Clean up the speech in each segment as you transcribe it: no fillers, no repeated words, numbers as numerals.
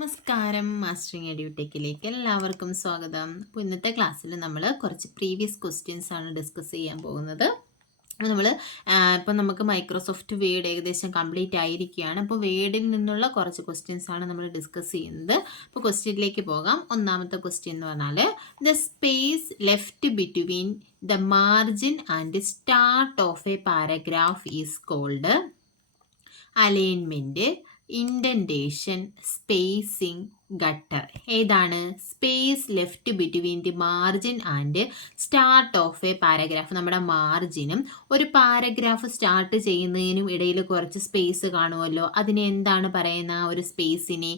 നമസ്കാരം, മാസ്റ്ററിങ് എഡ്യൂടെക്കിലേക്ക് എല്ലാവർക്കും സ്വാഗതം. അപ്പോൾ ഇന്നത്തെ ക്ലാസ്സിൽ നമ്മൾ കുറച്ച് പ്രീവിയസ് ക്വസ്റ്റ്യൻസ് ആണ് ഡിസ്കസ് ചെയ്യാൻ പോകുന്നത്. നമ്മൾ ഇപ്പം നമുക്ക് മൈക്രോസോഫ്റ്റ് വേഡ് ഏകദേശം കംപ്ലീറ്റ് ആയിരിക്കുകയാണ്. അപ്പോൾ വേഡിൽ നിന്നുള്ള കുറച്ച് ക്വസ്റ്റ്യൻസ് ആണ് നമ്മൾ ഡിസ്കസ് ചെയ്യുന്നത്. അപ്പോൾ ക്വസ്റ്റ്യനിലേക്ക് പോകാം. ഒന്നാമത്തെ ക്വസ്റ്റ്യൻ എന്ന് പറഞ്ഞാൽ the space left between the margin and start of a paragraph is called alignment, indentation, spacing, gutter. ഏതാണ്? Space left between the margin and start of a paragraph. നമ്മുടെ മാർജിനും ഒരു പാരഗ്രാഫ് സ്റ്റാർട്ട് ചെയ്യുന്നതിനും ഇടയിൽ കുറച്ച് സ്പേസ് കാണുമല്ലോ, അതിനെ എന്താണ് പറയുന്ന? ഒരു സ്പേസിനെ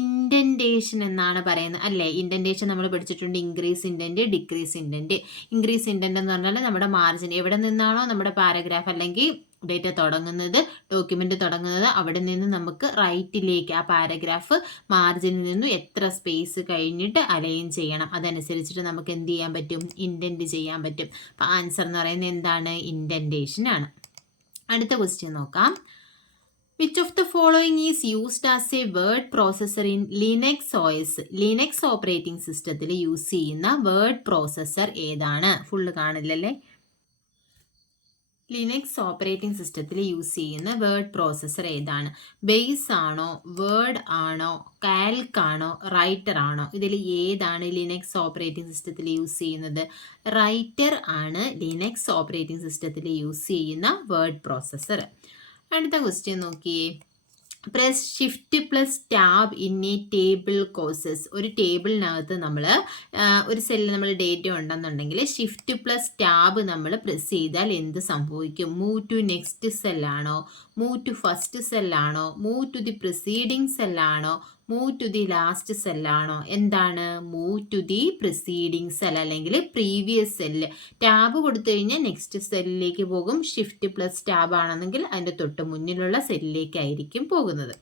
ഇൻഡൻറ്റേഷൻ എന്നാണ് പറയുന്നത് അല്ലേ? ഇൻഡൻറ്റേഷൻ നമ്മൾ പഠിച്ചിട്ടുണ്ട്. Increase indent, decrease indent. Increase indent എന്ന് പറഞ്ഞാൽ നമ്മുടെ മാർജിൻ എവിടെ നിന്നാണോ നമ്മുടെ പാരഗ്രാഫ് അല്ലെങ്കിൽ ഡേറ്റ തുടങ്ങുന്നത്, ഡോക്യുമെൻ്റ് തുടങ്ങുന്നത്, അവിടെ നിന്ന് നമുക്ക് റൈറ്റിലേക്ക് ആ പാരഗ്രാഫ് മാർജിനിൽ നിന്നും എത്ര സ്പേസ് കഴിഞ്ഞിട്ട് അലൈൻ ചെയ്യണം, അതനുസരിച്ചിട്ട് നമുക്ക് എന്ത് ചെയ്യാൻ പറ്റും? ഇൻഡൻറ്റ് ചെയ്യാൻ പറ്റും. അപ്പോൾ ആൻസർ എന്ന് പറയുന്നത് എന്താണ്? ഇൻഡൻറ്റേഷൻ ആണ്. അടുത്ത ക്വസ്റ്റ്യൻ നോക്കാം. Which of the following is used as A word processor in Linux OS? Linux operating സിസ്റ്റത്തിൽ യൂസ് ചെയ്യുന്ന വേർഡ് പ്രോസസ്സർ ഏതാണ്? ഫുള്ള് കാണില്ലല്ലേ? ലിനക്സ് ഓപ്പറേറ്റിംഗ് സിസ്റ്റത്തിൽ യൂസ് ചെയ്യുന്ന വേർഡ് പ്രോസസ്സർ ഏതാണ്? ബേസ് ആണോ, വേർഡ് ആണോ, കാൽക്ക് ആണോ, റൈറ്റർ ആണോ? ഇതിൽ ഏതാണ് ലിനക്സ് ഓപ്പറേറ്റിംഗ് സിസ്റ്റത്തിൽ യൂസ് ചെയ്യുന്നത്? റൈറ്റർ ആണ് ലിനക്സ് ഓപ്പറേറ്റിംഗ് സിസ്റ്റത്തിൽ യൂസ് ചെയ്യുന്ന വേർഡ് പ്രോസസ്സർ. അടുത്ത ക്വസ്റ്റ്യൻ നോക്കിയേ. Press shift plus tab in A table courses. ഒരു ടേബിളിനകത്ത് നമ്മൾ ഒരു സെല്ലിൽ നമ്മൾ ഡേറ്റ ഉണ്ടെന്നുണ്ടെങ്കിൽ ഷിഫ്റ്റ് പ്ലസ് ടാബ് നമ്മൾ പ്രസ് ചെയ്താൽ എന്ത് സംഭവിക്കും? മൂവ് ടു നെക്സ്റ്റ് സെല്ലാണോ, മൂവ് ടു ഫസ്റ്റ് സെല്ലാണോ, മൂവ് ടു ദി പ്രിസീഡിങ് സെല്ലാണോ, മൂവ് ടു ദി ലാസ്റ്റ് സെല്ലാണോ? എന്താണ്? Move to the preceding cell അല്ലെങ്കിൽ പ്രീവിയസ് സെല്ല്. ടാബ് കൊടുത്തു കഴിഞ്ഞാൽ നെക്സ്റ്റ് സെല്ലിലേക്ക് പോകും. ഷിഫ്റ്റ് പ്ലസ് ടാബ് ആണെന്നെങ്കിൽ അതിൻ്റെ തൊട്ട് മുന്നിലുള്ള സെല്ലിലേക്കായിരിക്കും പോകുന്നത്.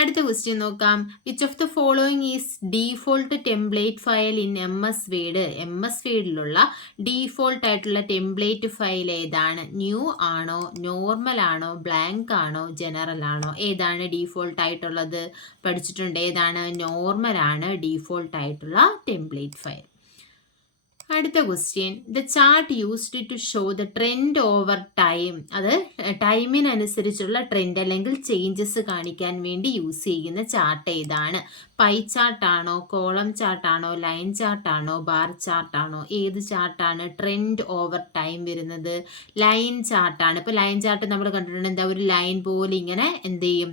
അടുത്ത ക്വസ്റ്റ്യൻ നോക്കാം. Which of the following is default template file in MS Word? MS വേഡിലുള്ള ഡീഫോൾട്ട് ആയിട്ടുള്ള ടെംപ്ലേറ്റ് ഫയൽ ഏതാണ്? ന്യൂ ആണോ, നോർമൽ ആണോ, ബ്ലാങ്ക് ആണോ, ജനറൽ ആണോ? ഏതാണ് ഡീഫോൾട്ട് ആയിട്ടുള്ളത്? പഠിച്ചിട്ടുണ്ട്. ഏതാണ്? നോർമൽ ആണ് ഡീഫോൾട്ട് ആയിട്ടുള്ള ടെംപ്ലേറ്റ് ഫയൽ. അടുത്ത question. The chart used to show the trend over time. അത് ടൈമിനനുസരിച്ചുള്ള ട്രെൻഡ് അല്ലെങ്കിൽ ചേഞ്ചസ് കാണിക്കാൻ വേണ്ടി യൂസ് ചെയ്യുന്ന ചാർട്ട് ഏതാണ്? പൈ ചാർട്ടാണോ, കോളം ചാർട്ടാണോ, ലൈൻ ചാർട്ടാണോ, ബാർ ചാർട്ടാണോ? ഏത് ചാർട്ടാണ് ട്രെൻഡ് ഓവർ ടൈം വരുന്നത്? ലൈൻ ചാർട്ടാണ്. ഇപ്പോൾ ലൈൻ ചാർട്ട് നമ്മൾ കണ്ടിട്ടുണ്ട്. എന്താ? ഒരു ലൈൻ പോലെ ഇങ്ങനെ എന്ത് ചെയ്യും?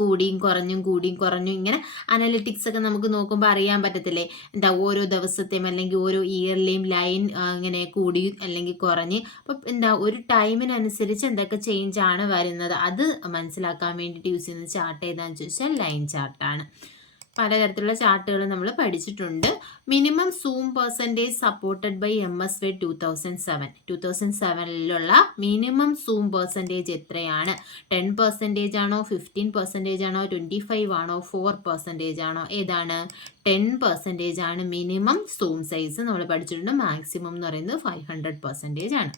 കൂടിയും കുറഞ്ഞും ഇങ്ങനെ അനലിറ്റിക്സ് ഒക്കെ നമുക്ക് നോക്കുമ്പോൾ അറിയാൻ പറ്റത്തില്ലേ? എന്താ? ഓരോ ദിവസത്തെയും അല്ലെങ്കിൽ ഓരോ ഇയറിലെയും ലൈൻ ഇങ്ങനെ കൂടി അല്ലെങ്കിൽ കുറഞ്ഞ്, അപ്പം എന്താ ഒരു ടൈമിനനുസരിച്ച് എന്തൊക്കെ ചേഞ്ച് ആണ് വരുന്നത് അത് മനസ്സിലാക്കാൻ വേണ്ടിയിട്ട് യൂസ് ചെയ്യുന്ന ചാർട്ട് ഏതാണെന്ന് ചോദിച്ചാൽ ലൈൻ ചാർട്ടാണ്. പലതരത്തിലുള്ള ചാർട്ടുകൾ നമ്മൾ പഠിച്ചിട്ടുണ്ട്. Minimum zoom percentage supported by MS Word 2007. 2007ലുള്ള മിനിമം സൂം പെർസെൻറ്റേജ് എത്രയാണ്? 10% ആണോ, 15% ആണോ, 25 ആണോ, 4% ആണോ? ഏതാണ്? 10% ആണ് മിനിമം സൂം സൈസ്. നമ്മൾ പഠിച്ചിട്ടുണ്ട്. മാക്സിമം എന്ന് പറയുന്നത് 500% ആണ്.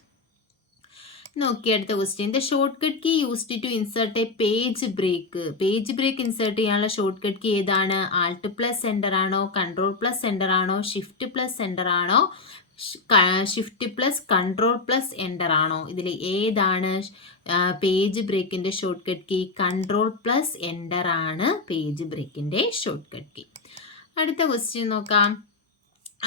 നോക്കി അടുത്ത question. The shortcut key used to insert a page break. Page break insert ചെയ്യാനുള്ള ഷോർട്ട് കട്ട് കീ ഏതാണ്? Alt പ്ലസ് എൻ്റർ ആണോ, കൺട്രോൾ പ്ലസ് എൻ്റർ ആണോ, ഷിഫ്റ്റ് പ്ലസ് എൻ്റർ ആണോ, shift plus control plus enter ആണോ? ഇതിൽ ഏതാണ് page ബ്രേക്കിൻ്റെ shortcut key? Control plus enter ആണ് പേജ് ബ്രേക്കിൻ്റെ ഷോർട്ട് കട്ട് കീ. അടുത്ത ക്വസ്റ്റ്യൻ നോക്കാം.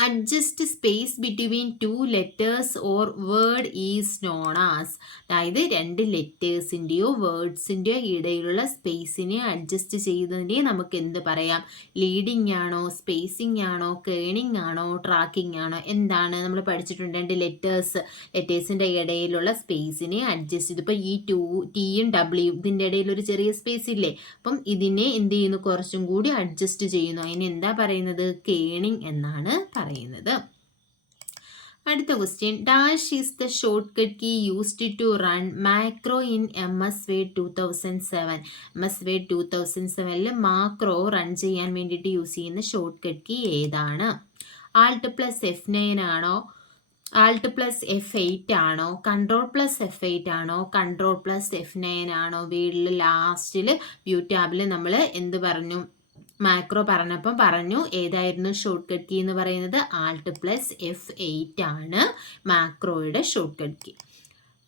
Adjust space between 2 letters or word is known as. അതായത് 2 ലെറ്റേഴ്സിൻ്റെയോ വേർഡ്സിൻ്റെയോ ഇടയിലുള്ള സ്പേസിനെ അഡ്ജസ്റ്റ് ചെയ്യുന്നതിനെ നമുക്ക് എന്ത് പറയാം? ലീഡിങ് ആണോ, സ്പേസിംഗ് ആണോ, കേണിംഗ് ആണോ, ട്രാക്കിംഗ് ആണോ? എന്താണ്? നമ്മൾ പഠിച്ചിട്ടുണ്ട്. 2 ലെറ്റേഴ്സിൻ്റെ ഇടയിലുള്ള സ്പേസിനെ അഡ്ജസ്റ്റ് ചെയ്ത്, ഇപ്പോൾ ഈ Tയും W ഇതിൻ്റെ ഇടയിൽ ഒരു ചെറിയ സ്പേസ് ഇല്ലേ? അപ്പം ഇതിനെ എന്ത് ചെയ്യുന്നു? കുറച്ചും കൂടി അഡ്ജസ്റ്റ് ചെയ്യുന്നു. അതിന് എന്താ പറയുന്നത്? കേണിംഗ് എന്നാണ് പറയുന്നത്. അടുത്ത question. Dash is the shortcut key used to run macro in MS Word 2007. MS Word 2007ൽ മാക്രോ റൺ ചെയ്യാൻ വേണ്ടിയിട്ട് യൂസ് ചെയ്യുന്ന ഷോർട്ട് കട്ട് കീ ഏതാണ്? Alt പ്ലസ് F9 ആണോ, Alt പ്ലസ് F8 ആണോ, കൺട്രോൾ പ്ലസ് F8 ആണോ, control plus F9 ആണോ? വീഡിയോയിൽ ലാസ്റ്റിൽ വ്യൂ ടാബിൽ നമ്മൾ എന്ത് പറഞ്ഞു? മാക്രോ പറഞ്ഞപ്പം പറഞ്ഞു ഏതായിരുന്നു ഷോർട്ട് കട്ട് കീ എന്ന് പറയുന്നത് Alt+F8 ആണ് മാക്രോയുടെ ഷോർട്ട് കട്ട് കീ.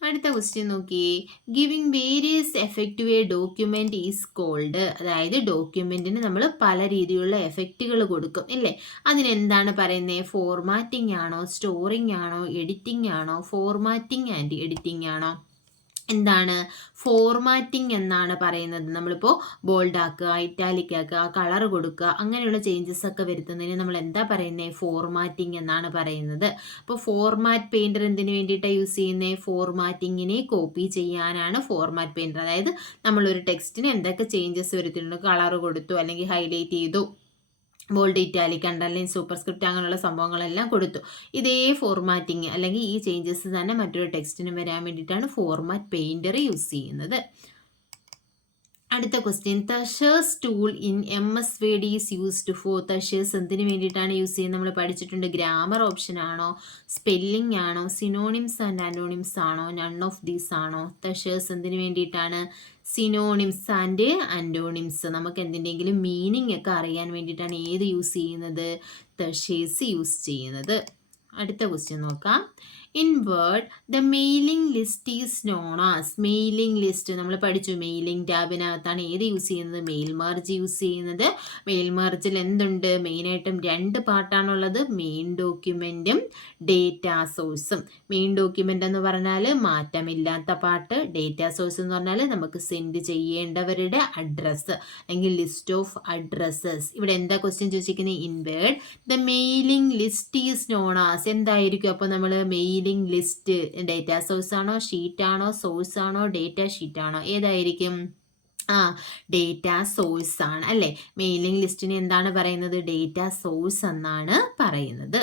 അടുത്ത ക്വസ്റ്റ്യൻ നോക്കിയേ. Giving various effect to a document is called. അതായത് ഡോക്യുമെന്റിന് നമ്മൾ പല രീതിയിലുള്ള എഫക്റ്റുകൾ കൊടുക്കും ഇല്ലേ, അതിനെന്താണ് പറയുന്നത്? ഫോർമാറ്റിംഗ് ആണോ, സ്റ്റോറിംഗ് ആണോ, എഡിറ്റിംഗ് ആണോ? ഫോർമാറ്റിംഗ് ആൻഡ് എഡിറ്റിംഗ് ആണോ? എന്താണ് ഫോർമാറ്റിംഗ് എന്നാണ് പറയുന്നത്. നമ്മളിപ്പോൾ ബോൾഡ് ആക്കുക, ഇറ്റാലിക് ആക്കുക, കളർ കൊടുക്കുക, അങ്ങനെയുള്ള ചേഞ്ചസ് ഒക്കെ വരുത്തുന്നതിന് നമ്മൾ എന്താ പറയുന്നത്? ഫോർമാറ്റിംഗ് എന്നാണ് പറയുന്നത്. അപ്പോൾ ഫോർമാറ്റ് പെയിൻറ്റർ എന്തിനു വേണ്ടിയിട്ടാണ് യൂസ് ചെയ്യുന്നത്? ഫോർമാറ്റിങ്ങിനെ കോപ്പി ചെയ്യാനാണ് ഫോർമാറ്റ് പെയിൻറ്റർ. അതായത് നമ്മളൊരു ടെക്സ്റ്റിന് എന്തൊക്കെ ചേഞ്ചസ് വരുത്തിയിട്ടുണ്ട്, കളർ കൊടുത്തു, അല്ലെങ്കിൽ ഹൈലൈറ്റ് ചെയ്തു, ബോൾഡ്, ഇറ്റാലിക്, അണ്ടർലൈൻ, സൂപ്പർസ്ക്രിപ്റ്റ് അങ്ങനെയുള്ള സംഭവങ്ങളെല്ലാം കൊടുത്തു. ഇതേ ഫോർമാറ്റിംഗ് അല്ലെങ്കിൽ ഈ ചേഞ്ചസ് തന്നെ മറ്റൊരു ടെക്സ്റ്റിന് വരാൻ വേണ്ടിയിട്ടാണ് ഫോർമാറ്റ് പെയിൻറ്റർ യൂസ് ചെയ്യുന്നത്. അടുത്ത question. Thesaurus tool in MS Word is used for. Thesaurus എന്തിനു വേണ്ടിയിട്ടാണ് യൂസ് ചെയ്യുന്നത്? നമ്മൾ പഠിച്ചിട്ടുണ്ട്. ഗ്രാമർ ഓപ്ഷൻ ആണോ, സ്പെല്ലിംഗ് ആണോ, സിനോണിംസ് ആൻഡ് അനോണിംസ് ആണോ, നൺ ഓഫ് ദീസ് ആണോ? തഷേഴ്സ് എന്തിനു വേണ്ടിയിട്ടാണ്? Synonyms and antonyms. നമുക്ക് എന്തിൻ്റെങ്കിലും മീനിങ് ഒക്കെ അറിയാൻ വേണ്ടിയിട്ടാണ് ഏത് യൂസ് ചെയ്യുന്നത്? തഷേഴ്സ് യൂസ് ചെയ്യുന്നത്. അടുത്ത ക്വസ്റ്റ്യൻ നോക്കാം. In word the mailing list is known as. Mailing list നമ്മൾ പഠിച്ചു. മെയിലിംഗ് ടാബിനകത്താണ് ഏത് യൂസ് ചെയ്യുന്നത്? മെയിൽ മെർജ് യൂസ് ചെയ്യുന്നത്. മെയിൽ മെർജിൽ എന്തുണ്ട്? മെയിനായിട്ടും 2 പാർട്ടാണുള്ളത്. മെയിൻ ഡോക്യുമെൻറ്റും ഡേറ്റാ സോഴ്സും. മെയിൻ ഡോക്യുമെൻ്റ് എന്ന് പറഞ്ഞാൽ മാറ്റമില്ലാത്ത പാർട്ട്. ഡേറ്റാ സോഴ്സ് എന്ന് പറഞ്ഞാൽ നമുക്ക് സെൻഡ് ചെയ്യേണ്ടവരുടെ അഡ്രസ്സ് അല്ലെങ്കിൽ ലിസ്റ്റ് ഓഫ് അഡ്രസ്സസ്. ഇവിടെ എന്താ ക്വസ്റ്റ്യൻ ചോദിച്ചിരിക്കുന്നത്? In word the mailing list is known as. എന്തായിരിക്കും അപ്പോൾ നമ്മൾ മെയിലിംഗ് ലിസ്റ്റ്? ഡേറ്റാ സോഴ്സ് ആണോ, ഷീറ്റ് ആണോ, സോഴ്സ് ആണോ, ഡേറ്റ ഷീറ്റ് ആണോ? ഏതായിരിക്കും? ഡേറ്റാ സോഴ്സ് ആണ് അല്ലേ. മെയിലിംഗ് ലിസ്റ്റിന് എന്താണ് പറയുന്നത്? ഡേറ്റാ സോഴ്സ് എന്നാണ് പറയുന്നത്.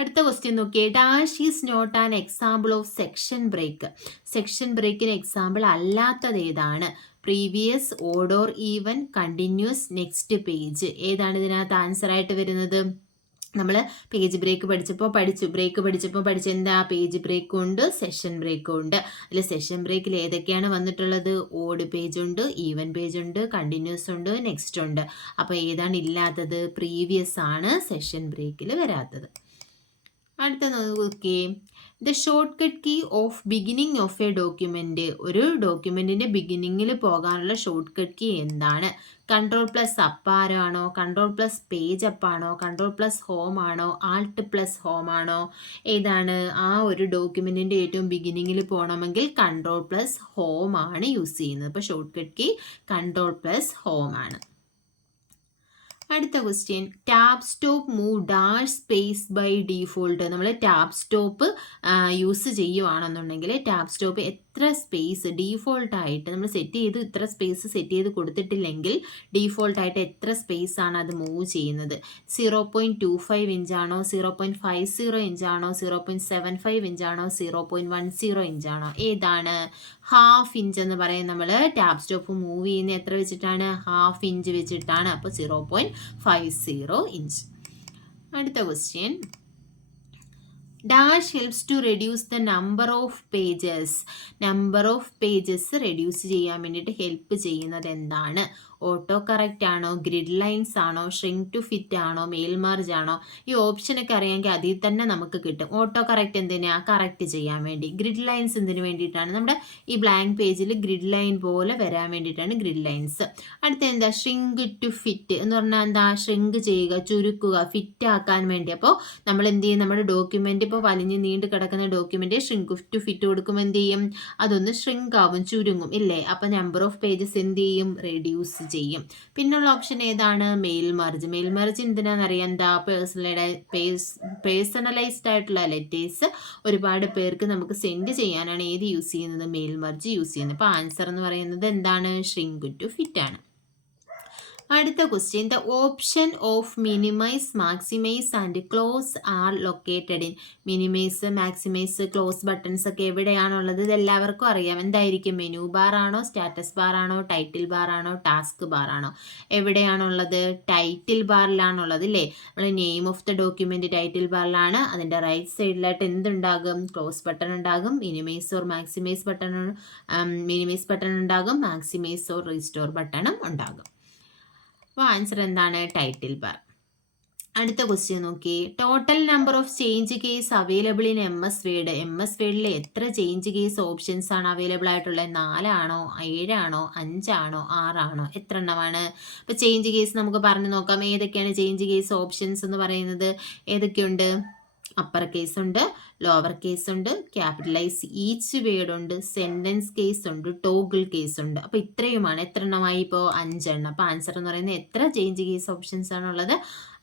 അടുത്ത ക്വസ്റ്റ്യൻ നോക്കിയേ. Dash is not an example of section break. Section ബ്രേക്കിന് എക്സാമ്പിൾ അല്ലാത്തത് ഏതാണ്? Previous, odd or even, continuous, next page. ഏതാണ് ഇതിനകത്ത് ആൻസർ ആയിട്ട് വരുന്നത്? നമ്മൾ പേജ് ബ്രേക്ക് പഠിച്ച എന്താ? പേജ് ബ്രേക്കും ഉണ്ട്, സെഷൻ ബ്രേക്കും ഉണ്ട്. അതിൽ സെഷൻ ബ്രേക്കിൽ ഏതൊക്കെയാണ് വന്നിട്ടുള്ളത്? ഓഡ് പേജ് ഉണ്ട്, ഈവൻ പേജ് ഉണ്ട്, കണ്ടിന്യൂസ് ഉണ്ട്, നെക്സ്റ്റ് ഉണ്ട്. അപ്പോൾ ഏതാണ് ഇല്ലാത്തത്? പ്രീവിയസ് ആണ് സെഷൻ ബ്രേക്കിൽ വരാത്തത്. അടുത്ത നോക്കിയേ. The shortcut key of beginning of a document. ഒരു ഡോക്യുമെന്റിന്റെ ബിഗിനിങ്ങിൽ പോകാനുള്ള ഷോർട്ട് കട്ട് കീ എന്താണ്? Ctrl+up ആണോ, Ctrl+പേജ് അപ്പ് ആണോ, Ctrl+ഹോം ആണോ, Alt+ഹോം ആണോ? ഏതാണ്? ആ ഒരു ഡോക്യുമെന്റിന്റെ ഏറ്റവും ബിഗിനിങ്ങിൽ പോകണമെങ്കിൽ Ctrl+ഹോം ആണ് യൂസ് ചെയ്യുന്നത്. അപ്പോൾ ഷോർട്ട് കട്ട് കീ Ctrl+ഹോം ആണ്. അടുത്ത question. Tab stop move dash space by default. നമ്മൾ ടാബ് സ്റ്റോപ്പ് യൂസ് ചെയ്യുവാണെന്നുണ്ടെങ്കിൽ ടാബ് സ്റ്റോപ്പ് എത്ര സ്പേസ് ഡീഫോൾട്ടായിട്ട് നമ്മൾ സെറ്റ് ചെയ്ത് ഇത്ര സ്പേസ് സെറ്റ് ചെയ്ത് കൊടുത്തിട്ടില്ലെങ്കിൽ ഡീഫോൾട്ടായിട്ട് എത്ര സ്പേസ് ആണ് അത് മൂവ് ചെയ്യുന്നത്? 0.25 ഇഞ്ചാണോ, 0.50 ഇഞ്ചാണോ, 0.75 ഇഞ്ചാണോ, 0.10 ഇഞ്ചാണോ? ഏതാണ്? ഹാഫ് ഇഞ്ച് എന്ന് പറയും. നമ്മൾ ടാബ് സ്റ്റോപ്പ് മൂവ് ചെയ്യുന്ന എത്ര വെച്ചിട്ടാണ്? ഹാഫ് ഇഞ്ച് വെച്ചിട്ടാണ്. അപ്പോൾ 0.50 ഇഞ്ച്. അടുത്ത question. Dash helps to reduce the number of pages. Number of pages reduce ചെയ്യാൻ വേണ്ടിയിട്ട് ഹെൽപ്പ് ചെയ്യുന്നത് എന്താണ്? ഓട്ടോ കറക്റ്റ് ആണോ, ഗ്രിഡ് ലൈൻസ് ആണോ, ഷ്രിങ്ക് ടു ഫിറ്റ് ആണോ, മെയിൽ മാർജ് ആണോ? ഈ ഓപ്ഷനൊക്കെ അറിയാമെങ്കിൽ അതിൽ തന്നെ നമുക്ക് കിട്ടും. ഓട്ടോ കറക്റ്റ് എന്തിനാ? കറക്റ്റ് ചെയ്യാൻ വേണ്ടി. ഗ്രിഡ് ലൈൻസ് എന്തിനു വേണ്ടിയിട്ടാണ്? നമ്മുടെ ഈ ബ്ലാങ്ക് പേജിൽ ഗ്രിഡ് ലൈൻ പോലെ വരാൻ വേണ്ടിയിട്ടാണ് ഗ്രിഡ് ലൈൻസ്. അടുത്ത എന്താ? ഷ്രിങ്ക് ടു ഫിറ്റ് എന്ന് പറഞ്ഞാൽ എന്താ? ഷ്രിങ്ക് ചെയ്യുക, ചുരുക്കുക, ഫിറ്റ് ആക്കാൻ വേണ്ടി. അപ്പോൾ നമ്മൾ എന്ത് ചെയ്യും? നമ്മുടെ ഡോക്യുമെന്റ് ഇപ്പോൾ വലിഞ്ഞ് നീണ്ട് കിടക്കുന്ന ഡോക്യുമെന്റ് ഷ്രിങ്ക് ടു ഫിറ്റ് കൊടുക്കുമ്പോൾ എന്ത് ചെയ്യും? അതൊന്ന് ഷ്രിങ്ക് ആവും, ചുരുങ്ങും ഇല്ലേ? അപ്പോൾ നമ്പർ ഓഫ് പേജസ് എന്ത് ചെയ്യും? റെഡ്യൂസ് ചെയ്യും. പിന്നുള്ള ഓപ്ഷൻ ഏതാണ്? Mail merge. മെയിൽ മെർജ് എന്തിനാണെന്നറിയാം? എന്താ? പേഴ്സണലൈസ്ഡ് ആയിട്ടുള്ള ലെറ്റേഴ്സ് ഒരുപാട് പേർക്ക് നമുക്ക് സെൻഡ് ചെയ്യാനാണ് ഏത് യൂസ് ചെയ്യുന്നത്? മെയിൽ മെർജ് യൂസ് ചെയ്യുന്നത്. അപ്പോൾ ആൻസർ എന്ന് പറയുന്നത് എന്താണ്? ഷ്രിങ്ക് ടു ഫിറ്റ് ആണ്. അടുത്ത question the option of minimise maximise and close are located in. Minimise maximise close buttons ഒക്കെ എവിടെയാണുള്ളത്? ഇത് എല്ലാവർക്കും അറിയാം. എന്തായിരിക്കും? മെനു ബാർ ആണോ, സ്റ്റാറ്റസ് ബാർ ആണോ, ടൈറ്റിൽ ബാർ ആണോ, ടാസ്ക് ബാർ ആണോ? എവിടെയാണുള്ളത്? ടൈറ്റിൽ ബാറിലാണുള്ളത് അല്ലേ? നമ്മൾ name of the document title ബാറിലാണ്. അതിൻ്റെ റൈറ്റ് സൈഡിലായിട്ട് എന്തുണ്ടാകും? ക്ലോസ് ബട്ടൺ ഉണ്ടാകും. Minimise or maximise button minimise button ഉണ്ടാകും. മാക്സിമൈസ് ഓർ റീസ്റ്റോർ ബട്ടണും ഉണ്ടാകും. അപ്പോൾ ആൻസർ എന്താണ്? Title bar. അടുത്ത ക്വസ്റ്റ്യൻ നോക്കി. Total number of change case available in MS word. MS വേർഡിൽ എത്ര ചേഞ്ച് കേസ് ഓപ്ഷൻസ് ആണ് അവൈലബിൾ ആയിട്ടുള്ളത്? 4 ആണോ, 7 ആണോ, 5 ആണോ, 6 ആണോ? എത്ര എണ്ണമാണ്? അപ്പോൾ ചേഞ്ച് കേസ് നമുക്ക് പറഞ്ഞു നോക്കാം. ഏതൊക്കെയാണ് ചേഞ്ച് കേസ് ഓപ്ഷൻസ് എന്ന് പറയുന്നത്? ഏതൊക്കെയുണ്ട്? അപ്പർ കേസ് ഉണ്ട്, ലോവർ കേസ് ഉണ്ട്, ക്യാപിറ്റലൈസ് ഈച്ച് വേർഡ് ഉണ്ട്, സെന്റൻസ് കേസ് ഉണ്ട്, ടോഗിൾ കേസ് ഉണ്ട്. അപ്പോൾ ഇത്രയുമാണ്. എത്ര എണ്ണമായി? ഇപ്പോൾ 5 എണ്ണം. അപ്പോൾ ആൻസർ എന്ന് പറയുന്നത് എത്ര ചേഞ്ച് കേസ് ഓപ്ഷൻസ് ആണുള്ളത്?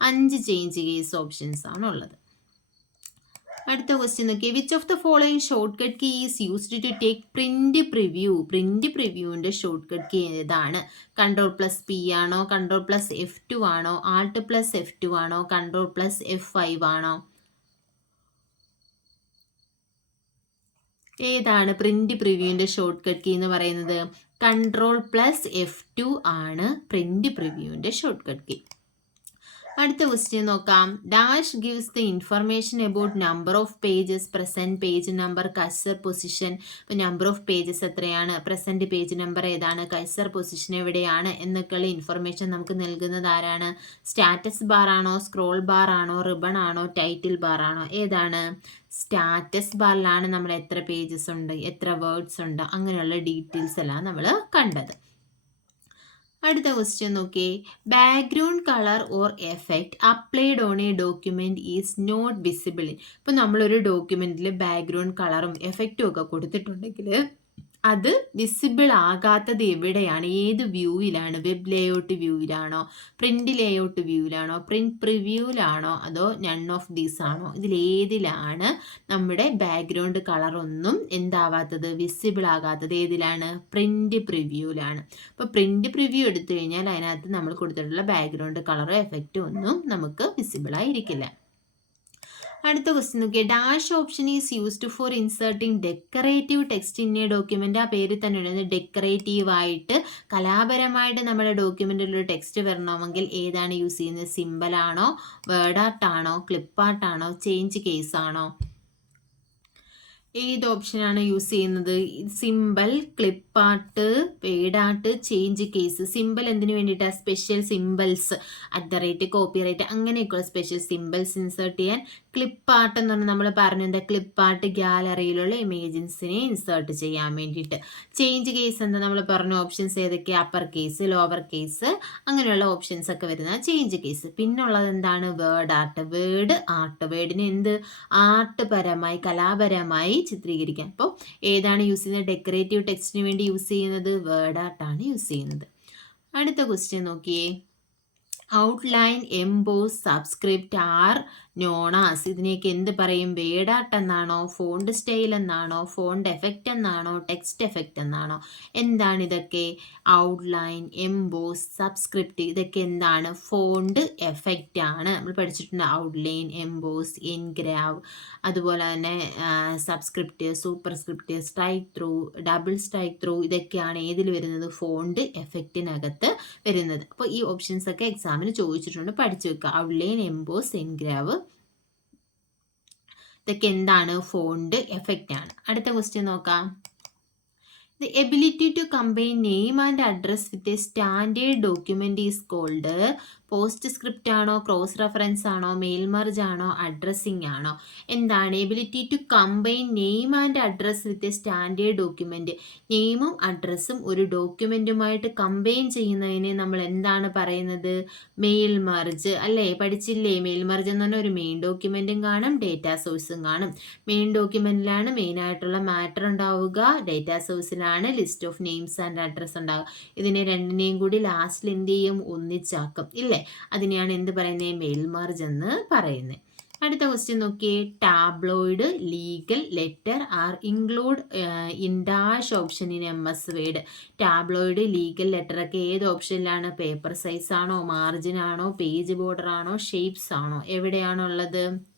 5 ചേഞ്ച് കേസ് ഓപ്ഷൻസ് ആണുള്ളത്. അടുത്ത ക്വസ്റ്റ്യൻ നോക്കിയേ. Which of the following shortcut key is used to take print preview. Print പ്രിവ്യൂവിൻ്റെ ഷോർട്ട് കട്ട് കീ ഏതാണ്? Ctrl+P ആണോ, Ctrl+F2 ആണോ, Alt+F2 ആണോ, Ctrl+F5 ആണോ? ഏതാണ് പ്രിന്റ് പ്രിവ്യൂവിൻ്റെ ഷോർട്ട് കട്ട് കീ എന്ന് പറയുന്നത്? Ctrl+F2 ആണ് പ്രിന്റ് പ്രിവ്യൂവിൻ്റെ ഷോർട്ട് കട്ട് കീ. അടുത്ത ക്വസ്റ്റ്യൻ നോക്കാം. Dash gives the information about number of pages, present page number, cursor position. ഇപ്പോൾ നമ്പർ ഓഫ് പേജസ് എത്രയാണ്, പ്രസന്റ് പേജ് നമ്പർ ഏതാണ്, കഴ്സർ പൊസിഷൻ എവിടെയാണ് എന്നൊക്കെയുള്ള ഇൻഫർമേഷൻ നമുക്ക് നൽകുന്നത് ആരാണ്? സ്റ്റാറ്റസ് ബാർ ആണോ, സ്ക്രോൾ ബാർ ആണോ, റിബൺ ആണോ, ടൈറ്റിൽ ബാർ ആണോ? ഏതാണ്? സ്റ്റാറ്റസ് ബാറിലാണ് നമ്മൾ എത്ര പേജസ് ഉണ്ട്, എത്ര വേർഡ്സ് ഉണ്ട്, അങ്ങനെയുള്ള ഡീറ്റെയിൽസ് എല്ലാം നമ്മൾ കണ്ടത്. അടുത്ത ക്വസ്റ്റ്യൻ നോക്കിയേ. Background colour or effect applied on a document is not visible in. ഇപ്പോൾ നമ്മളൊരു ഡോക്യുമെന്റിൽ ബാക്ക്ഗ്രൗണ്ട് കളറും എഫക്റ്റും ഒക്കെ കൊടുത്തിട്ടുണ്ടെങ്കിൽ അത് വിസിബിൾ ആകാത്തത് എവിടെയാണ്? ഏത് വ്യൂവിലാണ്? വെബ് ലേഔട്ട് വ്യൂവിലാണോ, പ്രിന്റ് ലേഔട്ട് വ്യൂവിലാണോ, പ്രിന്റ് പ്രിവ്യൂവിലാണോ, അതോ നൺ ഓഫ് ദീസ് ആണോ? ഇതിലേതിലാണ് നമ്മുടെ ബാക്ക്ഗ്രൗണ്ട് കളറൊന്നും എന്താവാത്തത്, വിസിബിൾ ആകാത്തത്? ഏതിലാണ്? പ്രിന്റ് പ്രിവ്യൂവിലാണ്. അപ്പോൾ പ്രിന്റ് പ്രിവ്യൂ എടുത്തു കഴിഞ്ഞാൽ അതിനകത്ത് നമ്മൾ കൊടുത്തിട്ടുള്ള ബാക്ക്ഗ്രൗണ്ട് കളറോ എഫക്റ്റോ ഒന്നും നമുക്ക് വിസിബിൾ ആയിരിക്കില്ല. അടുത്ത ക്വസ്റ്റ്യൻ നോക്കിയാൽ. Dash option is used four inserting decorative text in A document. ആ പേര് തന്നെ ഉണ്ട്. ഡെക്കറേറ്റീവായിട്ട് കലാപരമായിട്ട് നമ്മുടെ ഡോക്യുമെന്റിലൊരു ടെക്സ്റ്റ് വരണമെങ്കിൽ ഏതാണ് യൂസ് ചെയ്യുന്നത്? സിമ്പിൾ ആണോ, വേർഡ് ആർട്ട് ആണോ, ക്ലിപ്പ് ആർട്ട് ആണോ, ചേഞ്ച് കേസ് ആണോ? ഏത് ഓപ്ഷനാണ് യൂസ് ചെയ്യുന്നത്? Simple, clip art, word art, change case. Simple എന്തിനു വേണ്ടിയിട്ടാണ്? സ്പെഷ്യൽ സിമ്പിൾസ്, @ കോപ്പിറൈറ്റ് അങ്ങനെയൊക്കെയുള്ള സ്പെഷ്യൽ സിമ്പിൾസ് ഇൻസേർട്ട് ചെയ്യാൻ. ക്ലിപ്പ് ആർട്ട് എന്ന് പറഞ്ഞാൽ നമ്മൾ പറഞ്ഞു എന്താ? ക്ലിപ്പ് ആർട്ട് ഗാലറിയിലുള്ള ഇമേജസിനെ ഇൻസേർട്ട് ചെയ്യാൻ വേണ്ടിയിട്ട്. ചേഞ്ച് കേസ് എന്താ നമ്മൾ പറഞ്ഞു? ഓപ്ഷൻസ് ഏതൊക്കെയാണ്? അപ്പർ കേസ്, ലോവർ കേസ്, അങ്ങനെയുള്ള ഓപ്ഷൻസ് ഒക്കെ വരുന്ന ചേഞ്ച് കേസ്. പിന്നുള്ളത് എന്താണ്? Word art. വേർഡ് ആർട്ട്, വേർഡിനെ എന്ത് ആർട്ട് പരമായി, കലാപരമായി ചിത്രീകരിക്കാൻ. അപ്പോൾ ഏതാണ് യൂസ് ചെയ്യുന്നത്? ഡെക്കറേറ്റീവ് ടെക്സ്റ്റിന് വേണ്ടി യൂസ് ചെയ്യുന്നത് വേർഡ് ആർട്ടാണ് യൂസ് ചെയ്യുന്നത്. അടുത്ത ക്വസ്റ്റ്യൻ നോക്കിയേ. Outline, emboss, subscript are known as. ഇതിനെയൊക്കെ എന്ത് പറയും? വേർഡ് ആർട്ട് എന്നാണോ, ഫോണ്ട് സ്റ്റൈൽ എന്നാണോ, ഫോണ്ട് എഫക്റ്റ് എന്നാണോ, ടെക്സ്റ്റ് എഫക്റ്റ് എന്നാണോ? എന്താണ് ഇതൊക്കെ? ഔട്ട്ലൈൻ, എംബോസ്, സബ്സ്ക്രിപ്റ്റ് ഇതൊക്കെ എന്താണ്? ഫോണ്ട് എഫക്റ്റ് ആണ്. നമ്മൾ പഠിച്ചിട്ടുണ്ട് ഔട്ട്ലൈൻ, എംബോസ്, എൻഗ്രാവ്, അതുപോലെ തന്നെ subscript, super script, strike through, double strike through ഇതൊക്കെയാണ് ഏതിൽ വരുന്നത്? ഫോണ്ട് എഫക്റ്റിനകത്ത് വരുന്നത്. അപ്പോൾ ഈ ഓപ്ഷൻസ് ഒക്കെ എക്സാമിന് ചോദിച്ചിട്ടുണ്ട്, പഠിച്ചു വെക്കുക. ഔട്ട്ലൈൻ, എംബോസ്, എൻഗ്രാവ് ഇതൊക്കെ എന്താണ്? ഫോണ്ട് എഫക്റ്റ് ആണ്. അടുത്ത ക്വസ്റ്റ്യൻ നോക്കാം. The ability to combine name and address with a standard document is called postscript ആണോ, ക്രോസ് റെഫറൻസ് ആണോ, മെയിൽ മെർജ് ആണോ, അഡ്രസ്സിംഗ് ആണോ? എന്താണ്? Ability to combine name and address with a standard document. നെയിമും അഡ്രസ്സും ഒരു ഡോക്യുമെൻറ്റുമായിട്ട് combine ചെയ്യുന്നതിനെ നമ്മൾ എന്താണ് പറയുന്നത്? മെയിൽ മെർജ് അല്ലേ? പഠിച്ചില്ലേ? മെയിൽ മെർജ് എന്ന് പറഞ്ഞാൽ ഒരു മെയിൻ ഡോക്യുമെൻറ്റും കാണും, ഡേറ്റാ സോഴ്സും കാണും. മെയിൻ ഡോക്യുമെൻറ്റിലാണ് മെയിനായിട്ടുള്ള മാറ്റർ ഉണ്ടാവുക, ഡേറ്റാ സോഴ്സിലാണ് list of names and address ഉണ്ടാവുക. ഇതിനെ രണ്ടിനെയും കൂടി ലാസ്റ്റിൽ എന്ത് ചെയ്യും? ഒന്നിച്ചാക്കും ഇല്ലേ? അതിനെയാണ് എന്ത് പറയുന്നത്? മെയിൽ മെർജ് എന്ന് പറയുന്നത്. അടുത്ത ക്വസ്റ്റ്യൻ നോക്കിയേ. Tabloid legal letter R include in dash option in MS word. Tabloid legal letter ഒക്കെ ഏത് ഓപ്ഷനിലാണ്? പേപ്പർ സൈസ് ആണോ, മാർജിൻ ആണോ, പേജ് ബോർഡർ ആണോ, ഷേപ്സ് ആണോ? എവിടെയാണുള്ളത്?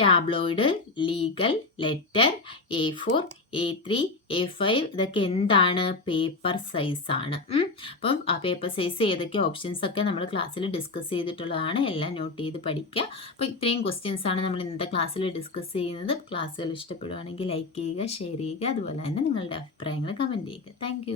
Tabloid legal letter A4, A3, A5 ഇതൊക്കെ എന്താണ്? പേപ്പർ സൈസ് ആണ്. അപ്പം ആ പേപ്പർ സൈസ് ഏതൊക്കെ ഓപ്ഷൻസ് ഒക്കെ നമ്മൾ ക്ലാസ്സിൽ ഡിസ്കസ് ചെയ്തിട്ടുള്ളതാണ്. എല്ലാം നോട്ട് ചെയ്ത് പഠിക്കുക. അപ്പോൾ ഇത്രയും ക്വസ്റ്റ്യൻസ് ആണ് നമ്മൾ ഇന്നത്തെ ക്ലാസ്സിൽ ഡിസ്കസ് ചെയ്യുന്നത്. ക്ലാസ്സുകൾ ഇഷ്ടപ്പെടുവാണെങ്കിൽ ലൈക്ക് ചെയ്യുക, ഷെയർ ചെയ്യുക, അതുപോലെ തന്നെ നിങ്ങളുടെ അഭിപ്രായങ്ങൾ കമൻറ്റ് ചെയ്യുക. താങ്ക്